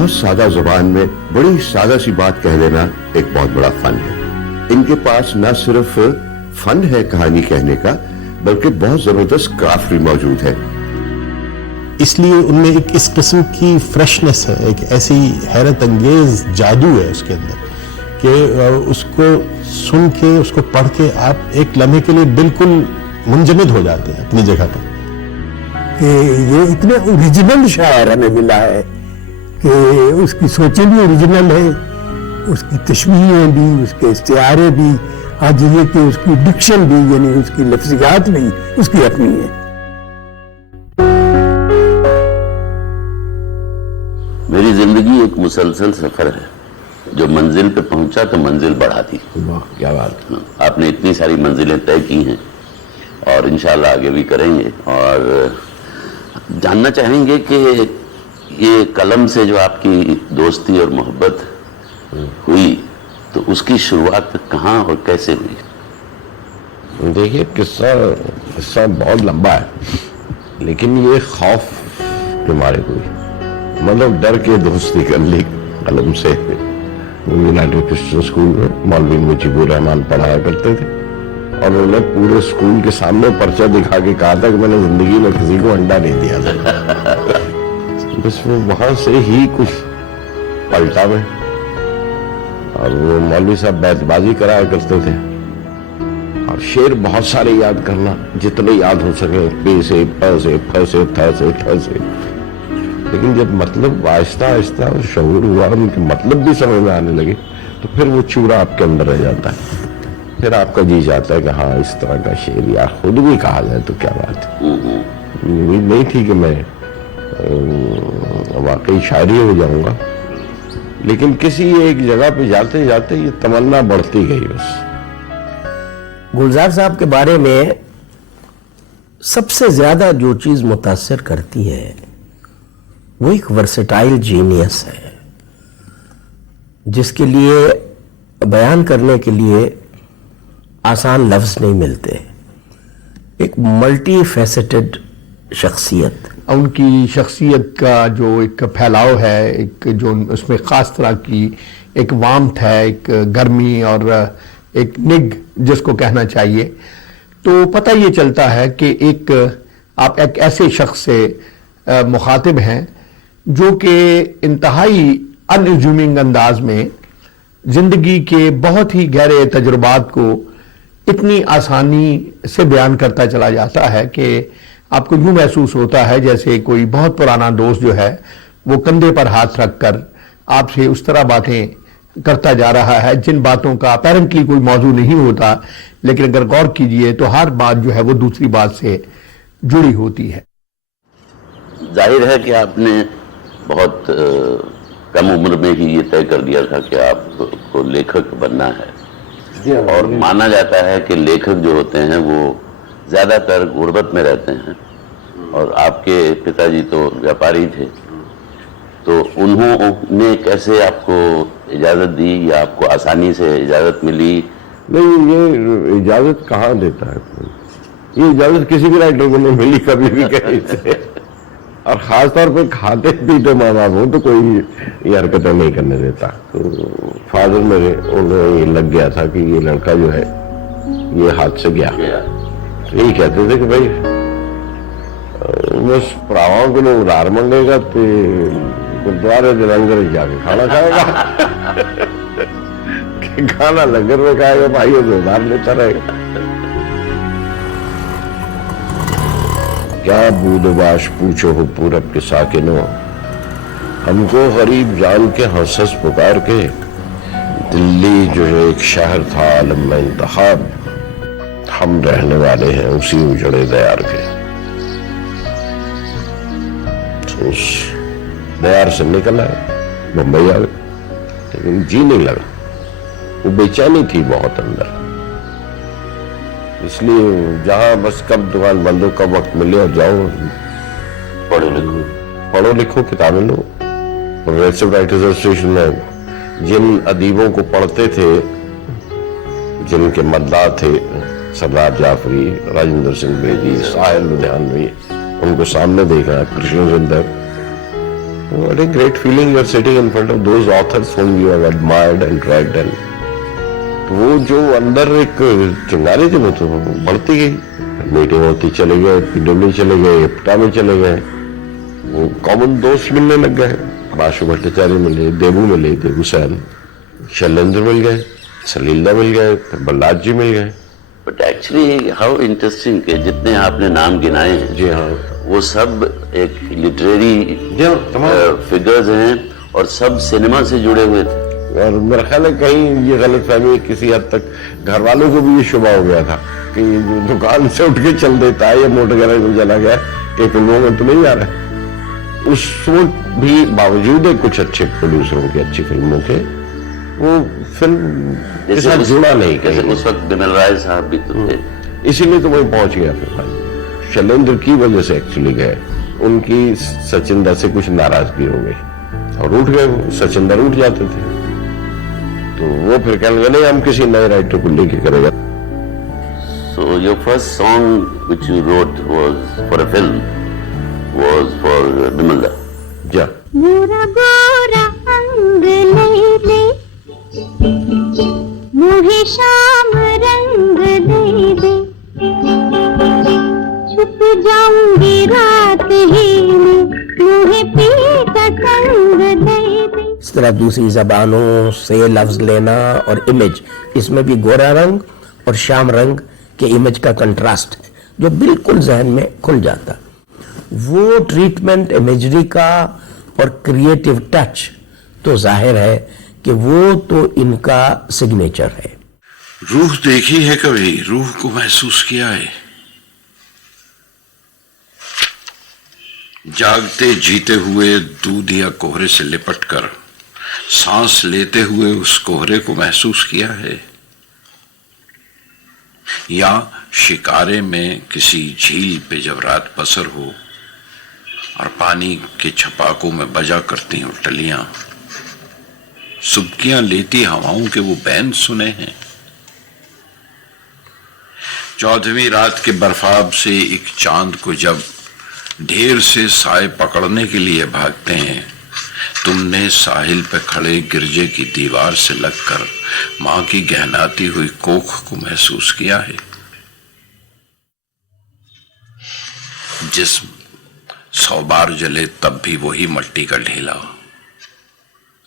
बहुत सादा जुबान में बड़ी सादा सी बात कह देना एक बहुत बड़ा फन है। इनके पास न सिर्फ फन है कहानी कहने का, बल्कि बहुत जबरदस्त क्राफ्ट भी मौजूद है। इसलिए उनमें एक इस किस्म की फ्रेशनेस है, एक ऐसी हैरत अंगेज जादू है उसके अंदर कि उसको सुन के, उसको पढ़ के आप एक लम्हे के लिए बिल्कुल मुंजमद हो जाते हैं अपनी जगह पर। ये इतने ओरिजिनल शायर हमें मिला है कि उसकी सोचें भी ओरिजिनल है, उसकी तशबीहें भी, उसके इस्तिआरे भी, आज ये कि उसकी डिक्शन भी, यानी उसकी लफ्ज़ियात भी उसकी अपनी है। मेरी जिंदगी एक मुसलसल सफर है, जो मंजिल पे पहुंचा तो मंजिल बढ़ा दी। वाह क्या बात। आपने इतनी सारी मंजिलें तय की हैं और इंशाल्लाह आगे भी करेंगे। और जानना चाहेंगे कि ये कलम से जो आपकी दोस्ती और मोहब्बत हुई, तो उसकी शुरुआत कहाँ और कैसे हुई? देखिए किस्सा बहुत लंबा है, लेकिन ये खौफ के मारे हुई, मतलब डर के दोस्ती कर ली कलम से। यूनाइटेड क्रिश्चियन स्कूल में मौलवी मुजीबुर रहमान पढ़ाया करते थे और उन्होंने पूरे स्कूल के सामने पर्चा दिखा के कहा था कि मैंने जिंदगी में किसी को अंडा नहीं दिया था। बस वो वहां से ही कुछ पलटा में, और वो मौलवी साहब बैतबाजी कराया करते थे और शेर बहुत सारे याद करना, जितने याद हो सके, पे से, प से, फ से, थ से, ठ से। लेकिन जब मतलब आहिस्ता आहिस्ता शऊर हुआ, उनके मतलब भी समझ में आने लगे, तो फिर वो चूरा आपके अंदर रह जाता है। फिर आपका जी जाता है कि हाँ इस तरह का शेर या खुद भी कहा जाए तो क्या बात है। उम्मीद नहीं थी कि मैं वाकई शायरी हो जाऊंगा, लेकिन किसी एक जगह पे जाते जाते ये तमन्ना बढ़ती गई। बस गुलजार साहब के बारे में सबसे ज्यादा जो चीज मुतासिर करती है वो एक वर्सेटाइल जीनियस है, जिसके लिए बयान करने के लिए आसान लफ्ज नहीं मिलते। एक मल्टी फैसेटेड शख्सियत, उनकी शख्सियत का जो एक फैलाव है, एक जो उसमें ख़ास तरह की एक वार्मथ है, एक गर्मी और एक निग जिसको कहना चाहिए, तो पता ये चलता है कि आप एक ऐसे शख्स से मुखातिब हैं जो कि इंतहाई अनअज्यूमिंग अंदाज में ज़िंदगी के बहुत ही गहरे तजुर्बात को इतनी आसानी से बयान करता चला जाता है कि आपको यूं महसूस होता है जैसे कोई बहुत पुराना दोस्त जो है वो कंधे पर हाथ रखकर आपसे उस तरह बातें करता जा रहा है जिन बातों का अपेरेंटली कोई मौजू नहीं होता, लेकिन अगर गौर कीजिए तो हर बात जो है वो दूसरी बात से जुड़ी होती है। जाहिर है कि आपने बहुत कम उम्र में ही ये तय कर दिया था कि आपको लेखक बनना है, और माना जाता है कि लेखक जो होते हैं वो ज़्यादातर गुर्बत में रहते हैं, और आपके पिताजी तो व्यापारी थे, तो उन्होंने कैसे आपको इजाज़त दी या आपको आसानी से इजाज़त मिली? नहीं, ये इजाज़त कहाँ देता है, ये इजाज़त किसी भी राइटर को नहीं मिली कभी भी कहीं से। और ख़ासतौर पे खाते पीते माँ बाप हो तो कोई ये हरकतें नहीं करने देता। तो फादर मेरे, उन्हें ये लग गया था कि ये लड़का जो है ये हाथ से गया। यही कहते थे कि भाई बस भरावां को उधार मंगेगा तो गुरुद्वारे के लंगर जाके खाना खाएगा। खाना लंगर में खाएगा, भाई वो उधार लेता रहेगा। क्या बूदबाश पूछो हो पूरब के साकिनों, हमको गरीब जान के हंस पुकार के। दिल्ली जो है एक शहर था आलम में इंतखाब, हम रहने वाले हैं उसी उजड़े दयार के। तो उस दयार से निकल आए, मुंबई आ गए, लेकिन जी नहीं लगा। वो बेचैनी थी बहुत अंदर, इसलिए जहां बस कब दुकान बंद हो, कब वक्त मिले और जाओ पढ़ो लिखो किताबें लो। प्रोग्रेसिव राइटर्स एसोसिएशन में जिन अदीबों को पढ़ते थे, जिनके मद्दा थे, सरदार जाफरी, राजेंद्र सिंह बेदी, साहिल लुधियानवी, उनको सामने देखा, कृष्ण सुंदर, What a great feeling you're sitting in front of those authors whom you have admired and read and वो जो अंदर एक चिंगारी थी वो तो बढ़ती गई, मीटिंग होती चले गए, पीडब्ल्यू चले गए, इप्टा में चले गए, वो कॉमन दोस्त मिलने लग गए, बासु भट्टाचार्य मिले, देबू सेन, शैलेंद्र मिल गए, सलीला मिल गए, बल्लाद जी मिल गए। बट एक्चुअली हाउ इंटरेस्टिंग के जितने आपने नाम गिनाए हैं, जी हाँ, वो सब एक लिटरेरी फिगर्स हैं और सब सिनेमा से जुड़े हुए थे। और मेरा ख्याल है कहीं ये गलतफहमी किसी हद तक घर वालों को भी ये शुबा हो गया था कि दुकान से उठ के चल देता है या मोटर गैरेज में चला गया कि फिल्मों में तो नहीं आ रहा है। उस वक्त भी बावजूद है कुछ अच्छे प्रोड्यूसरों के, अच्छी फिल्मों के, वो फिल्म के साथ जुड़ा नहीं। जैसे उस वक्त बिमल राय साहब भी तो थे, इसीलिए तो वही पहुंच गया फिर। शैलेंद्र की वजह से एक्चुअली गए, उनकी सचिंदर से कुछ नाराजगी हो गई और उठ गए, सचिंदर उठ जाते थे, तो वो फिर कहने लगे नहीं हम किसी नए राइटर को लेके करेगा। So your first song which you wrote was for a film was for Bimala. जा गोरा गोरा अंग ले ले, मुझे शाम रंग दे दे, छुप जाऊंगी रात ही में, मुझे पीका संग दे दे। इस तरह दूसरी जबानों से लफ्ज लेना और इमेज, इसमें भी गोरा रंग और श्याम रंग के इमेज का कंट्रास्ट है जो बिल्कुल जहन में खुल जाता। वो ट्रीटमेंट इमेजरी का और क्रिएटिव टच तो जाहिर है कि वो तो इनका सिग्नेचर है। रूह देखी है कभी, रूह को महसूस किया है, जागते जीते हुए दूध या कोहरे से लिपट कर सांस लेते हुए उस कोहरे को महसूस किया है, या शिकारे में किसी झील पे जब रात बसर हो और पानी के छपाकों में बजा करती हो टलियां, सुबकियां लेती हवाओं के वो बैन सुने हैं। 14वीं रात के बर्फाब से एक चांद को जब ढेर से साए पकड़ने के लिए भागते हैं, तुमने साहिल पे खड़े गिरजे की दीवार से लगकर मां की गहनाती हुई कोख को महसूस किया है। जिस्म 100 बार जले तब भी वही मट्टी का ढेला,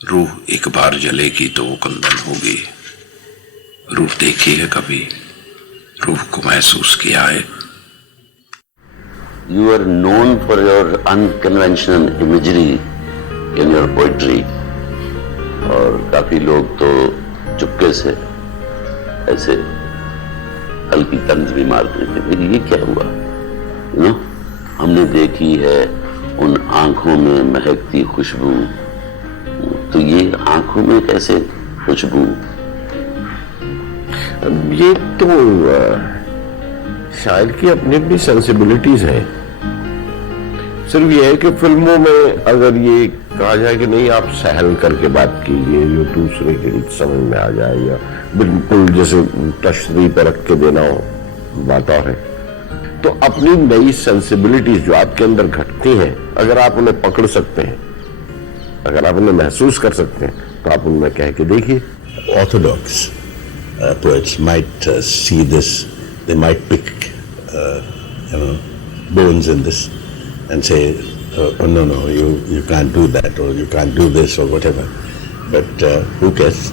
रूह एक बार जलेगी तो वो कंदन होगी। रूह देखी है कभी, रूह को महसूस किया है। You are known for your unconventional imagery in your poetry, और काफी लोग तो चुपके से ऐसे हल्की तंज भी मारते थे, फिर ये क्या हुआ, हमने देखी है उन आंखों में महकती खुशबू, तो ये आंखों में कैसे खुशबू? ये तो शायर की अपनी अपनी सेंसिबिलिटीज हैं। सिर्फ ये है कि फिल्मों में अगर ये कहा जाए कि नहीं आप सहल करके बात कीजिए जो दूसरे के समझ में आ जाए, या बिल्कुल जैसे तशरीह पे रख के देना हो, बात और है। तो अपनी नई सेंसिबिलिटीज जो आपके अंदर घटती हैं, अगर आप उन्हें पकड़ सकते हैं, अगर आप उन्हें महसूस कर सकते हैं, तो आप उनमें कह के देखिए। Orthodox poets might see this, they might pick bones in this and say, oh no, you can't do that, or you can't do this, or whatever. But who cares?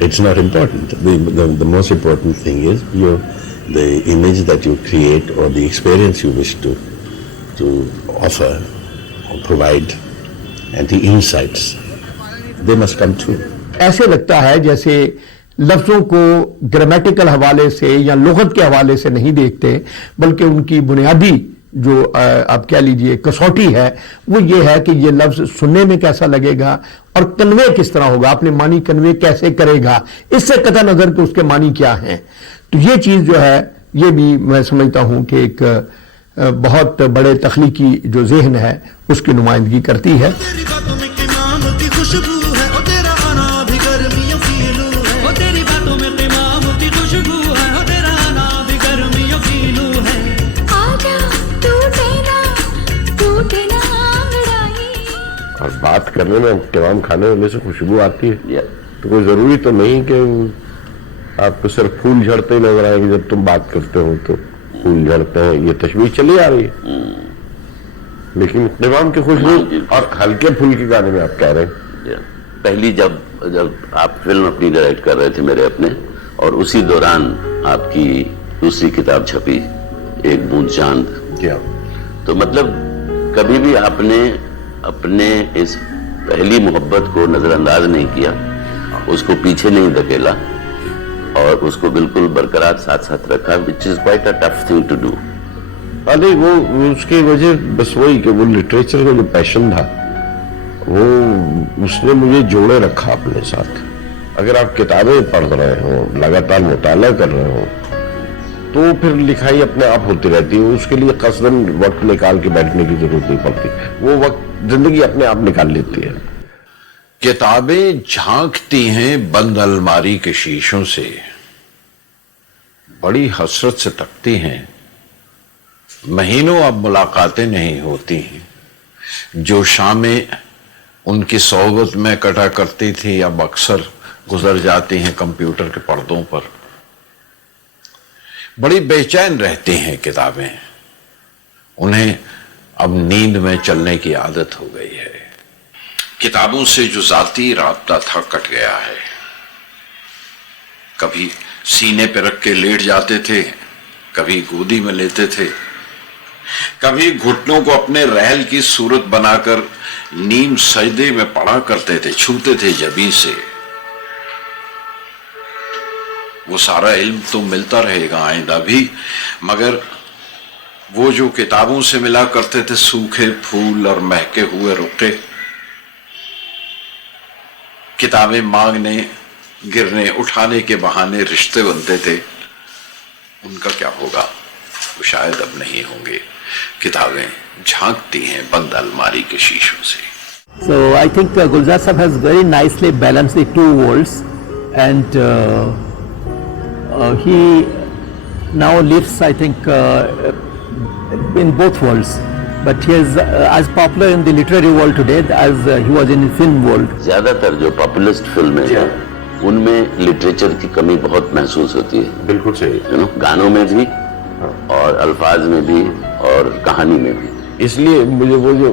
It's not important. The most important thing is the image that you create or the experience you wish to offer or provide, and the insights, they must come true. ऐसे लगता है जैसे लफ्जों को grammatical हवाले से या लुगत के हवाले से नहीं देखते, बल्कि उनकी बुनियादी जो आप कह लीजिए कसौटी है वो ये है कि ये लफ्ज सुनने में कैसा लगेगा और कन्वे किस तरह होगा, अपने मानी कन्वे कैसे करेगा, इससे कतई नजर कि उसके मानी क्या हैं। तो ये चीज जो है ये भी मैं समझता हूं कि एक बहुत बड़े तख्लीकी जो ज़हन है उसकी नुमाइंदगी करती है। और बात करने में तमाम खाने वाले से खुशबू आती है, या तो कोई जरूरी तो नहीं कि आपको सिर्फ फूल झड़ते ही नजर आएंगे जब तुम बात करते हो तो फूल झड़ते हैं, ये तशवीर चली आ रही है। लेकिन तमाम की खुशबू और हल्के फुल्के गाने में आप कह रहे हैं। या पहली जब आप फिल्म अपनी डायरेक्ट कर रहे थे मेरे अपने, और उसी दौरान आपकी दूसरी किताब छपी एक बूंद चांद, क्या तो मतलब कभी भी आपने अपने इस पहली मोहब्बत को नजरअंदाज नहीं किया, उसको पीछे नहीं धकेला और उसको बिल्कुल बरकरार साथ साथ रखा, which is quite a tough thing to do. नहीं, वो उसकी वजह बस वही कि वो लिटरेचर का जो पैशन था वो उसने मुझे जोड़े रखा अपने साथ। अगर आप किताबें पढ़ रहे हो, लगातार मुताला कर रहे हो, तो फिर लिखाई अपने आप होती रहती है। उसके लिए कसदन वक्त निकाल के बैठने की जरूरत नहीं पड़ती, वो वक्त जिंदगी अपने आप निकाल लेती है। किताबें झांकती हैं बंद अलमारी के शीशों से, बड़ी हसरत से तकती हैं, महीनों अब मुलाकातें नहीं होती हैं। जो शामें उनकी सोहबत में कटा करती थी अब अक्सर गुजर जाती हैं कंप्यूटर के पर्दों पर। बड़ी बेचैन रहती हैं किताबें, उन्हें अब नींद में चलने की आदत हो गई है। किताबों से जो जाती राब्ता था कट गया है। कभी सीने पे रख के लेट जाते थे, कभी गोदी में लेते थे, कभी घुटनों को अपने रहल की सूरत बनाकर नीम सजदे में पड़ा करते थे, छूते थे जबीं से। वो सारा इल्म तो मिलता रहेगा आइंदा भी, मगर वो जो किताबों से मिला करते थे सूखे फूल और महके हुए रुके, किताबें मांगने गिरने उठाने के बहाने रिश्ते बनते थे, उनका क्या होगा? वो शायद अब नहीं होंगे। किताबें झांकती हैं बंद अलमारी के शीशों से। So I think Gulzar Sahab has very nicely balanced the two worlds, and he now lives, I think, in both worlds. But he is as popular in the literary world today as he was in the film world. ज्यादातर जो populist फिल्में हैं उनमें literature की कमी बहुत महसूस होती है। बिल्कुल सही, गानों में भी और अल्फाज में भी और कहानी में भी। इसलिए मुझे वो जो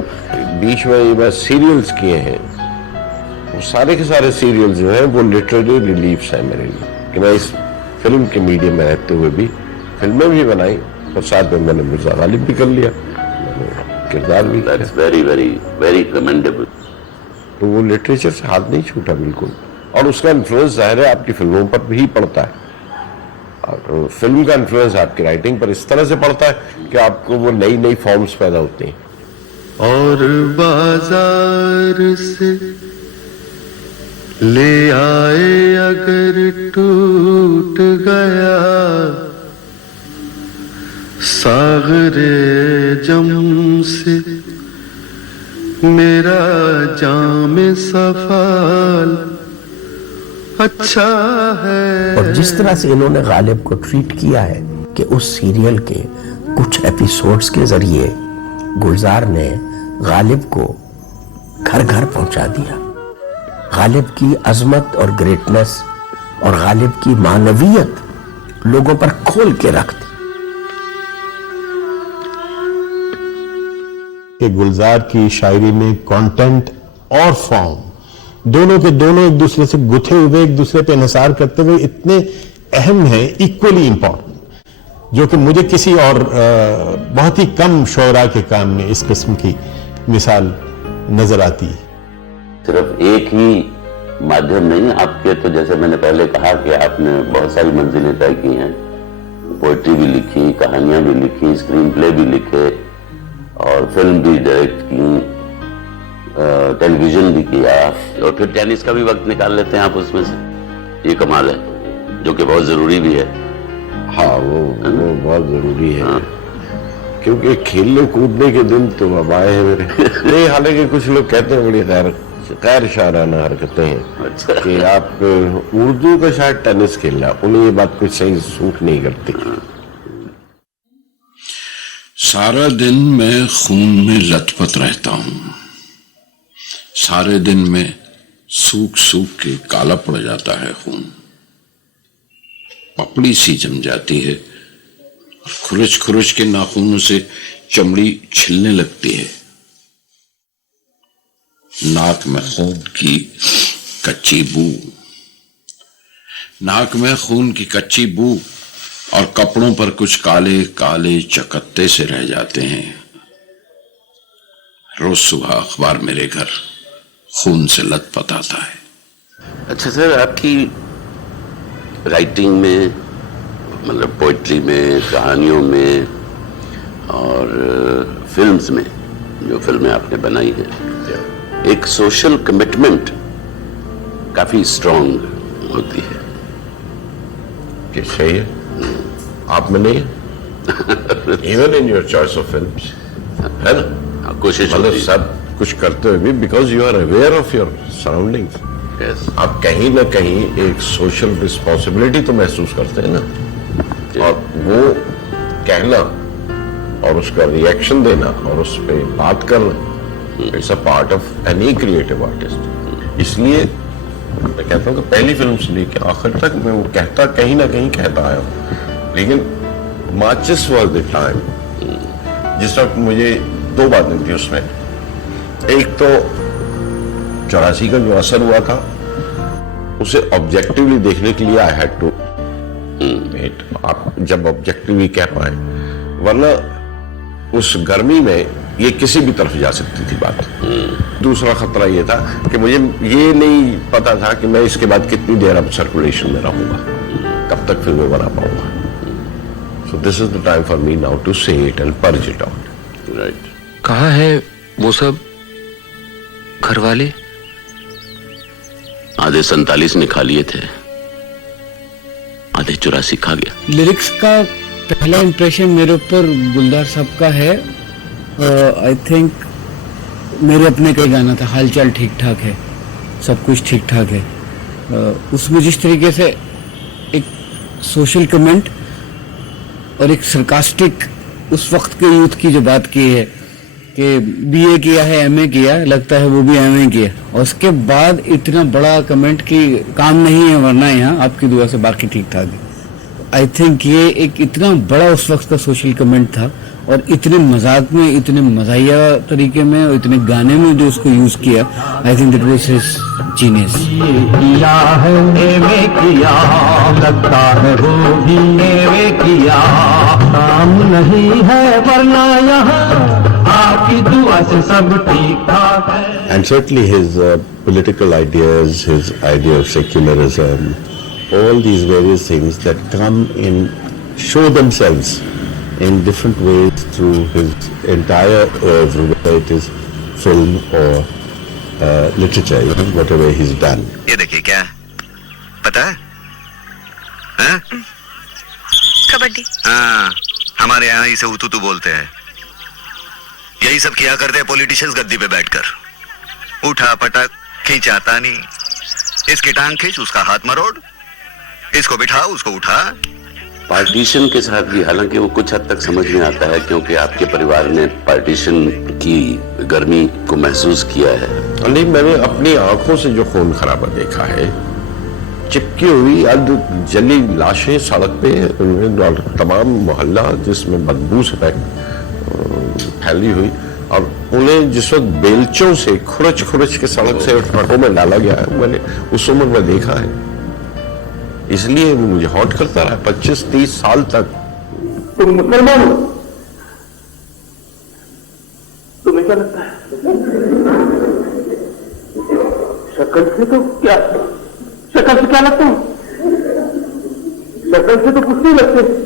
बीच में ये सीरियल्स किए हैं, वो सारे के सारे सीरियल्स जो हैं वो लिटरेरी रिलीफ्स हैं मेरे लिए, कि मैं इस फिल्म के मीडियम में रहते हुए भी फिल्में भी बनाई और साथ में मैंने मिर्जा गालिब भी कर लिया, किरदार भी। That's very very very commendable। तो वो लिटरेचर से हाथ नहीं छूटा बिल्कुल, और उसका इन्फ्लुएंस जाहिर है आपकी फिल्मों पर भी पड़ता है, और फिल्म का इन्फ्लुएंस आपकी राइटिंग पर इस तरह से पड़ता है कि आपको वो नई नई फॉर्म्स पैदा होती हैं। और बाजार से ले आए अगर टूट गया सागरे जम से मेरा जाम सफाल अच्छा है। और जिस तरह से इन्होंने गालिब को ट्रीट किया है कि उस सीरियल के कुछ एपिसोड्स के जरिए गुलजार ने गालिब को घर घर पहुंचा दिया। गालिब की अजमत और ग्रेटनेस और गालिब की मानवियत लोगों पर खोल के रख दी। कि गुलजार की शायरी में कंटेंट और फॉर्म दोनों के दोनों एक दूसरे से गुथे हुए, एक दूसरे पे इंहिसार करते हुए इतने अहम हैं, इक्वली इंपॉर्टेंट, जो कि मुझे किसी और बहुत ही कम शोरा के काम में इस किस्म की मिसाल नजर आती है। सिर्फ एक ही माध्यम नहीं आपके, तो जैसे मैंने पहले कहा कि आपने बहुत सारी मंजिलें तय की हैं, पोइट्री भी लिखी, कहानियां भी लिखी, स्क्रीन प्ले भी लिखे और फिल्म भी डायरेक्ट की, टेलीविजन भी किया, और फिर टेनिस का भी वक्त निकाल लेते हैं आप उसमें से। ये कमाल है, जो कि बहुत जरूरी भी है। हाँ, वो बहुत जरूरी है। हाँ। क्योंकि खेलने कूदने के दिन तो अब आए हैं मेरे। नहीं, हालांकि कुछ लोग कहते हैं बड़ी गैर शाराना हरकतें हैं। अच्छा। कि आप उर्दू का शायद टेनिस खेलना, उन्हें ये बात कुछ सही सूट नहीं करती। सारा दिन मैं खून में लथपथ रहता हूं, सारे दिन में सूख सूख के काला पड़ जाता है खून, पपड़ी सी जम जाती है और खुरच खुरच के नाखूनों से चमड़ी छिलने लगती है। नाक में खून की कच्ची बू, नाक में खून की कच्ची बू और कपड़ों पर कुछ काले काले चकत्ते से रह जाते हैं। रोज सुबह अखबार मेरे घर खून से लथपथ आता है। अच्छा सर, आपकी राइटिंग में, मतलब पोइट्री में, कहानियों में और फिल्म्स में, जो फिल्में आपने बनाई हैं, एक सोशल कमिटमेंट काफी स्ट्रॉन्ग होती है। सही है, आप में नहीं? Even in your choice of films, है ना? कोशिश मतलब सब कुछ करते हुए भी, because you are aware of your surroundings, आप कहीं ना कहीं एक सोशल रिस्पॉन्सिबिलिटी तो महसूस करते हैं ना, और वो कहना और उसका रिएक्शन देना और उस पर बात करना, it's a part of any creative artist. इसलिए मैं कहता हूँ कि पहली फिल्म से लेकर आखिर तक मैं वो कहता, कहीं ना कहीं कहता आया हूँ, लेकिन माचिस वॉज द टाइम जिस वक्त मुझे दो बातें थी उसमें। एक तो 84 का जो असर हुआ था उसे ऑब्जेक्टिवली देखने के लिए आई हैड टू मेट, आप जब ऑब्जेक्टिवली कह पाए, वरना उस गर्मी में ये किसी भी तरफ जा सकती थी बात। दूसरा खतरा ये था कि मुझे ये नहीं पता था कि मैं इसके बाद कितनी देर अब सर्कुलेशन में रहूंगा, कब तक फिल्में बना पाऊंगा। So this is the time for me now to say it and purge it out. Right. कहाँ है वो सब घर वाले? आधे 47 ने खा लिए थे, आधे 84 खा गया। लिरिक्स का पहला इंप्रेशन मेरे ऊपर गुलजार साहब का है। आई थिंक मेरे अपने का गाना था, हाल चाल ठीक ठाक है, सब कुछ ठीक ठाक है। उसमें जिस तरीके से एक सोशल कमेंट और एक सरकास्टिक उस वक्त के यूथ की जो बात की है कि बीए किया है, एमए किया, लगता है वो भी एमए किया, और उसके बाद इतना बड़ा कमेंट कि काम नहीं है वरना यहाँ आपकी दुआ से बाकी ठीक ठाक है। आई थिंक ये एक इतना बड़ा उस वक्त का सोशल कमेंट था, और इतने मजाक में, इतने मजाहिया तरीके में और इतने गाने में जो उसको यूज किया, I think that was his genius. किया है एवे किया, लगता है वो भी एवे किया, काम नहीं है वरना यहाँ आपकी दुआ से सब ठीक ठाक है। And certainly his political ideas, his idea of secularism, all these various things that come in, show themselves in different ways through his entire oeuvre, whether it is film or literature, you know, whatever he's done. ये देखिए क्या पता है? हाँ? कबड्डी। हाँ, हमारे यहाँ इसे उतुतु बोलते हैं। यही सब किया करते हैं पॉलिटिशियंस गद्दी पे बैठकर, उठा पटक, खींचा तानी, इसकी टांग खींच, उसका हाथ मरोड़, इसको बिठा, उसको उठा। पार्टीशन के साथ भी, हालांकि वो कुछ हद तक समझ में आता है क्योंकि आपके परिवार ने पार्टीशन की गर्मी को महसूस किया है। नहीं, मैंने अपनी आंखों से जो खून खराबा देखा है, चिपकी हुई अर्ध जली लाशें सड़क पे, उनमें तमाम मोहल्ला जिसमें बदबू से फैली हुई, और उन्हें जिस वक्त बेलचों से खुरच खुरच के सड़क से ट्रकों में डाला गया है, मैंने उस उम्र में देखा है। इसलिए वो मुझे हॉट करता रहा 25-30 साल तक। तुम मुसलमान हो, तुम्हें क्या लगता है? शक्ल से तो क्या, शक्ल से क्या लगता है? शक्ल से तो कुछ नहीं लगते।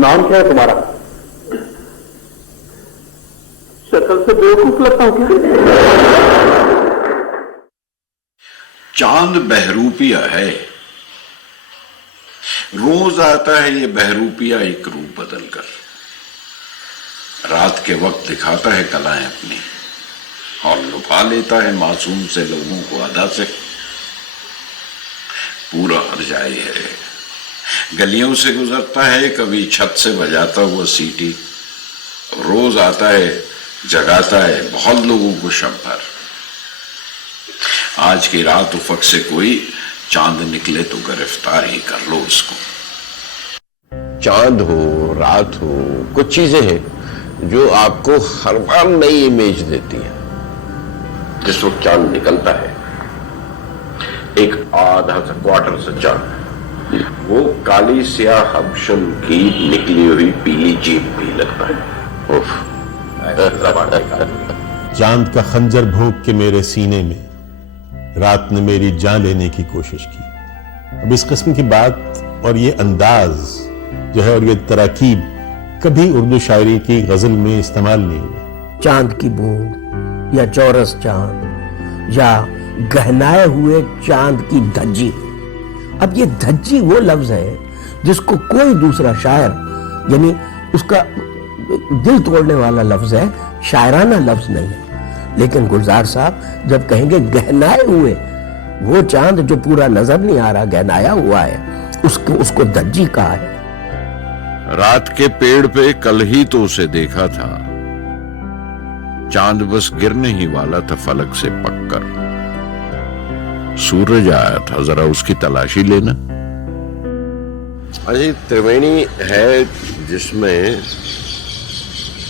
नाम क्या है तुम्हारा? शक्ल से बेवकूफ लगता हूं क्या? चांद बहरूपिया है, रोज आता है ये बहरूपिया एक रूप बदलकर, रात के वक्त दिखाता है कलाएं अपनी और लुभा लेता है मासूम से लोगों को अदा से। पूरा हरजाई है। गलियों से गुजरता है, कभी छत से बजाता हुआ सीटी, रोज आता है, जगाता है बहुत लोगों को शब भर। आज की रात उफक से कोई चांद निकले तो गिरफ्तार ही कर लो उसको। चांद हो, रात हो, कुछ चीजें हैं जो आपको हर बार नई इमेज देती है। जिस वक्त चांद निकलता है, एक आधा सा क्वार्टर सा चांद, वो काली स्याह हबशम की निकली हुई पीली जीप भी लगता है। उफ, चांद का खंजर भोंक के मेरे सीने में रात ने मेरी जान लेने की कोशिश की। अब इस किस्म की बात और ये अंदाज जो है और ये तरकीब कभी उर्दू शायरी की गजल में इस्तेमाल नहीं हुई। चांद की बूंद या चौरस चांद या गहनाए हुए चांद की धज्जी। अब ये धज्जी वो लफ्ज है जिसको कोई दूसरा शायर, यानी उसका दिल तोड़ने वाला लफ्ज है, शायराना लफ्ज नहीं है। लेकिन गुलजार साहब जब कहेंगे गहनाए हुए, वो चांद जो पूरा नजर नहीं आ रहा, गहनाया हुआ है, उसको धज्जी कहा है। रात के पेड़ पे कल ही तो उसे देखा था, चांद बस गिरने ही वाला था फलक से पककर। सूरज आया था, जरा उसकी तलाशी लेना। अजी त्रिवेणी है जिसमें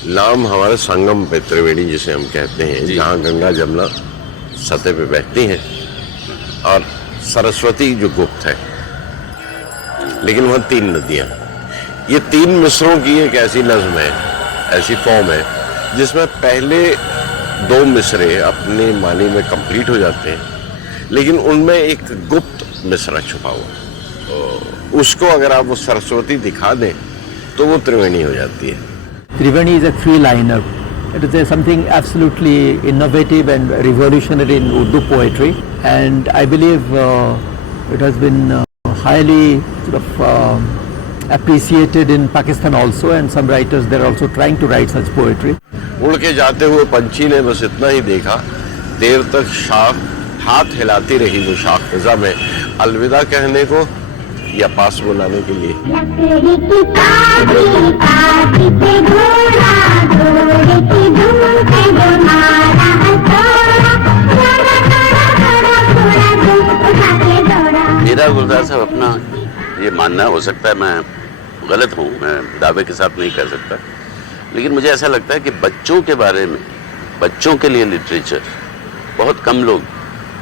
नाम हमारे संगम पे त्रिवेणी जिसे हम कहते हैं, जहाँ गंगा जमुना सतह पे बहती हैं और सरस्वती जो गुप्त है, लेकिन वहाँ 3 नदियां। ये 3 मिसरों की एक ऐसी नज्म है, ऐसी फॉर्म है जिसमें पहले 2 मिसरे अपने मानी में कंप्लीट हो जाते हैं, लेकिन उनमें एक गुप्त मिसरा छुपा हुआ, उसको अगर आप वो सरस्वती दिखा दें तो वो त्रिवेणी हो जाती है। Triveni is a three-liner. It is something absolutely innovative and revolutionary in Urdu poetry, and I believe it has been highly sort of appreciated in Pakistan also, and some writers they are also trying to write such poetry. उड़ के जाते हुए पंछी ने बस इतना ही देखा, देर तक शाख हाथ हिलाती रही वो शाख फिजा में, अलविदा कहने को या पास बुलाने के लिए। मेरा गुलजार साहब अपना ये मानना हो सकता है, मैं गलत हूँ, मैं दावे के साथ नहीं कर सकता, लेकिन मुझे ऐसा लगता है कि बच्चों के बारे में, बच्चों के लिए लिटरेचर बहुत कम लोग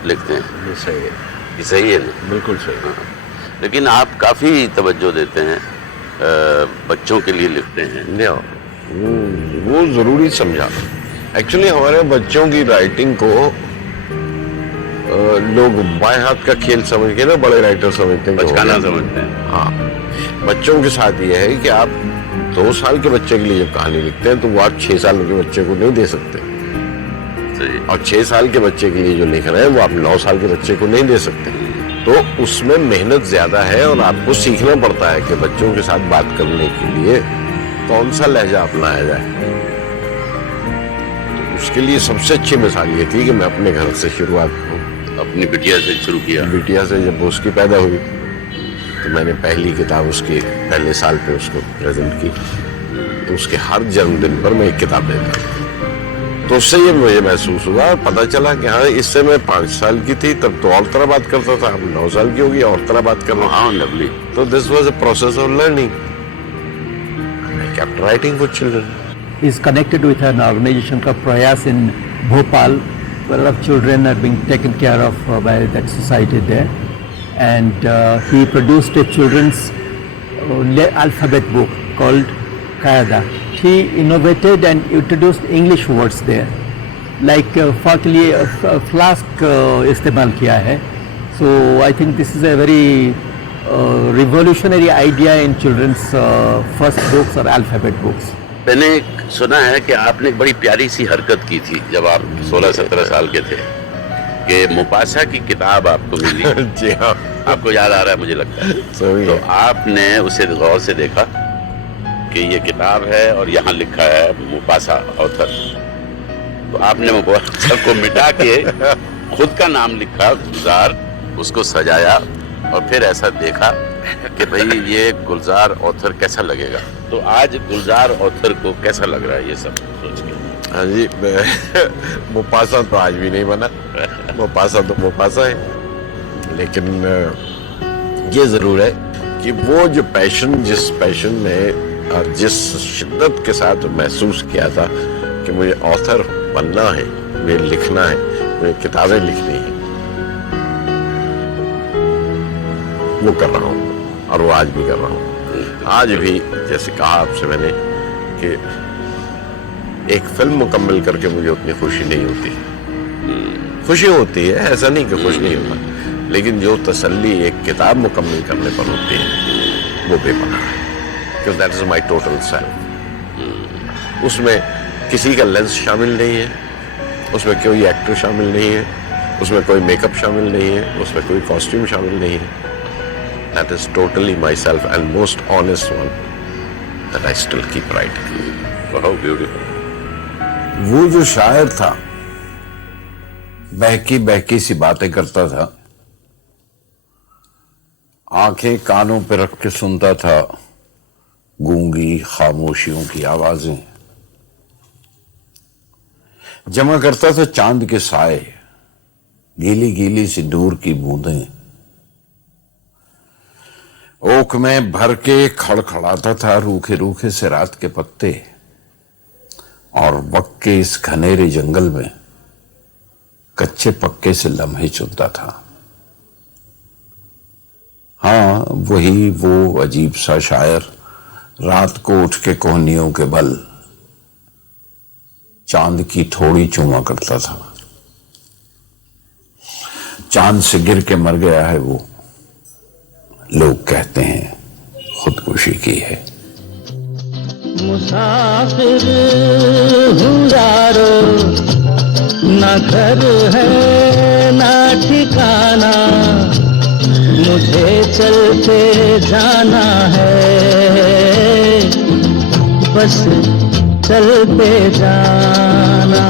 लिखते हैं। सही है, ये सही है ना? बिल्कुल सही। हाँ। लेकिन आप काफ़ी तवज्जो देते हैं, बच्चों के लिए लिखते हैं। वो ज़रूरी समझा। एक्चुअली हमारे बच्चों की राइटिंग को लोग बाएं हाथ का खेल समझ के ना बड़े राइटर समझते हैं, बचकाना समझते हैं। हाँ, बच्चों के साथ ये है कि आप 2 साल के बच्चे के लिए जब कहानी लिखते हैं तो वो आप 6 साल के बच्चे को नहीं दे सकते, और 6 साल के बच्चे के लिए जो लिख रहे हैं वो आप 9 साल के बच्चे को नहीं दे सकते। तो उसमें मेहनत ज्यादा है और आपको सीखना पड़ता है कि बच्चों के साथ बात करने के लिए कौन सा लहजा अपनाया जाए। तो उसके लिए सबसे अच्छी मिसाल ये थी कि मैं अपने घर से शुरुआत करूँ। अपनी बिटिया से शुरू किया। बिटिया से जब उसकी पैदा हुई तो मैंने पहली किताब उसके पहले साल पे उसको प्रेजेंट की, तो उसके हर जन्मदिन पर मैं एक किताब देता था। तो उससे ये मुझे महसूस हुआ, पता चला कि हाँ, इससे मैं 5 साल की थी तब तो और तरह बात करता था, अब 9 साल की होगी और तरह बात करना। हाँ, लवली। तो this was a process of learning. I kept writing for children. He is connected with an organization called Prayas in Bhopal, where a lot of children are being taken care of by that society there. And he produced a children's alphabet book called Qaeda. He innovated and introduced English words there, like फा के लिए flask इस्तेमाल किया है. So I think this is a very revolutionary idea in children's first books or alphabet books. मैंने सुना है कि आपने एक बड़ी प्यारी सी हरकत की थी जब आप 16-17 साल के थे, कि मुपासा की किताब आपको मिली. जी हाँ, आपको याद आ रहा है मुझे लगता है. तो आपने उसे गौर से देखा कि ये किताब है और यहाँ लिखा है मुपासा ऑथर. तो आपने मुपासा को मिटा के खुद का नाम लिखा गुलजार, उसको सजाया और फिर ऐसा देखा कि भाई ये गुलजार ऑथर कैसा लगेगा। तो आज गुलजार ऑथर को कैसा लग रहा है ये सब सोच के? हाँ जी, मुपासा तो आज भी नहीं बना। मुपासा तो मुपासा है, लेकिन ये जरूर है कि वो जो पैशन, जिस पैशन ने और जिस शिद्दत के साथ महसूस किया था कि मुझे ऑथर बनना है, मुझे लिखना है, मुझे किताबें लिखनी है, वो कर रहा हूँ और वो आज भी कर रहा हूँ। आज भी जैसे कहा आपसे मैंने कि एक फिल्म मुकम्मल करके मुझे उतनी खुशी नहीं होती। खुशी होती है, ऐसा नहीं कि खुश नहीं होता, लेकिन जो तसल्ली एक किताब मुकम्मल करने पर होती है वो बेपनाह है, because that is my total self। उसमें किसी का लेंस शामिल नहीं है, उसमें कोई एक्टर शामिल नहीं है, उसमें कोई मेकअप शामिल नहीं है, उसमें कोई कॉस्ट्यूम शामिल नहीं है। That is totally myself and most honest one that I still keep writing. How beautiful. वो जो शायर था, बहकी बहकी सी बातें करता था, आंखें कानों पे रख के सुनता था गूंगी खामोशियों की आवाजें, जमा करता था चांद के साए, गीली गीली सी दूर की बूंदें, ओक में भर के खड़खड़ाता था रूखे रूखे से रात के पत्ते, और वक्त के इस घनेरे जंगल में कच्चे पक्के से लम्हे चुनता था। हाँ, वही वो अजीब सा शायर, रात को उठ के कोहनियों के बल चांद की थोड़ी चूमा करता था। चांद से गिर के मर गया है वो, लोग कहते हैं खुदकुशी की है। मुसाफिर हूँ यारो, ना घर है ना ठिकाना, मुझे चलते जाना है, बस चलते जाना।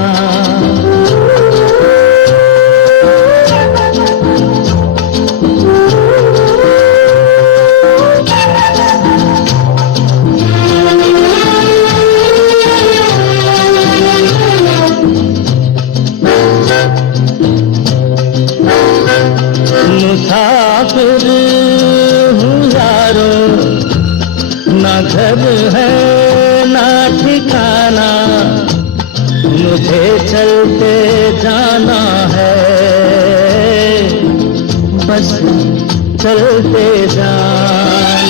मुसाफिर हूँ यारो, ना घर है ना ठिकाना, मुझे चलते जाना है, बस चलते जाना।